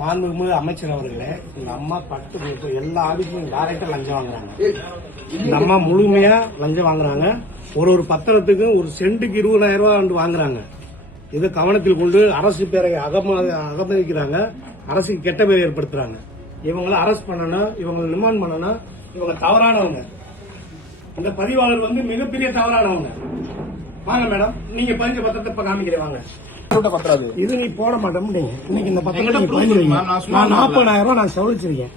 மாண்புமிகு அமைச்சர் அவர்களே, இந்த அம்மா பட்டு எல்லா ஆபீஸும் டைரக்டா லஞ்சம் வாங்குறாங்க. இந்த அம்மா முழுமையா லஞ்சம் வாங்குறாங்க. ஒரு பத்திரத்துக்கும் ஒரு சென்ட்டுக்கு 20,000 ரூபாய் வாங்குறாங்க. இது கவனத்தில் கொண்டு அரசு பேரை அகமதிக்கிறாங்க. அரசுக்கு கெட்ட பேர் ஏற்படுத்துறாங்க. இவங்களை அரெஸ்ட் பண்ணணும், இவங்களை ரிமாண்ட் பண்ணணும். இவங்க தவறானவங்க. அந்த பதிவாளர் மிகப்பெரிய தவறானவங்க. வாங்க மேடம், நீங்க பதிஞ்ச பத்திரத்தை இப்ப காமிக்கிறேன். வாங்க. இது நீ போட மாட்டேன். இன்னைக்கு இந்த பத்திரம் நான் 40,000 ரூபாய் நான் செலவழிச்சிருக்கேன்.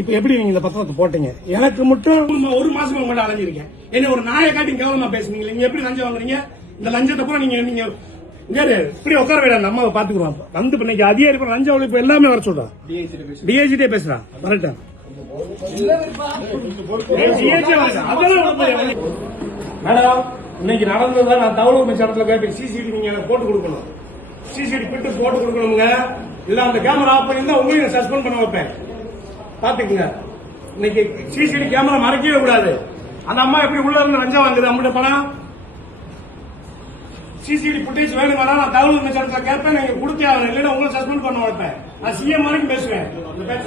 இப்ப எப்படி நீங்க இந்த பத்திரத்தை போட்டீங்க? எனக்கு மட்டும் ஒரு மாசமா உங்கள்ட்ட அலைஞ்சிருக்கேன். என்ன ஒரு நாயை காட்டி கேவலமா பேசுனீங்க. நீங்க எப்படி லஞ்சம் வாங்குறீங்க? இந்த லஞ்சத்தை கூட நீங்க இப்படி உட்கார வேண்டாம். நம்ம பாத்துக்கிறோம். இன்னைக்கு அதிகாரி லஞ்ச ஒழிப்பு எல்லாமே வர சொல்றான். டிஐஜிட்டே பேசுறான். வரட்டா மேடம், இன்னைக்கு நடந்ததுதான் நான் தகவல் அமைச்சர் இடத்துல கேட்பேன். சிசிடிவி நீங்க எனக்கு போட்டு கொடுக்கணும். சிசிடிவி பிட்டு போட்டு கொடுக்கணுங்க. இல்ல அந்த கேமரா ஆஃப் பண்ணிருந்தா உங்களையும் சஸ்பெண்ட் பண்ண வைப்பேன். பாத்துக்குங்க. இன்னைக்கு சிசிடிவி கேமரா மறைக்கவே கூடாது. அந்த அம்மா எப்படி உள்ள இருந்து லஞ்சம் வாங்குது? நம்மகிட்ட பணம் சிசிடிவி புட்டேஜ் வேணும். நான் தகவல் அமைச்சர் இடத்துல கேட்பேன். நீங்க கொடுத்தே ஆகணும். இல்லைன்னா உங்களை சஸ்பெண்ட் பண்ண வைப்பேன். நான் சிஎம் வரைக்கும் பேசுவேன். பேச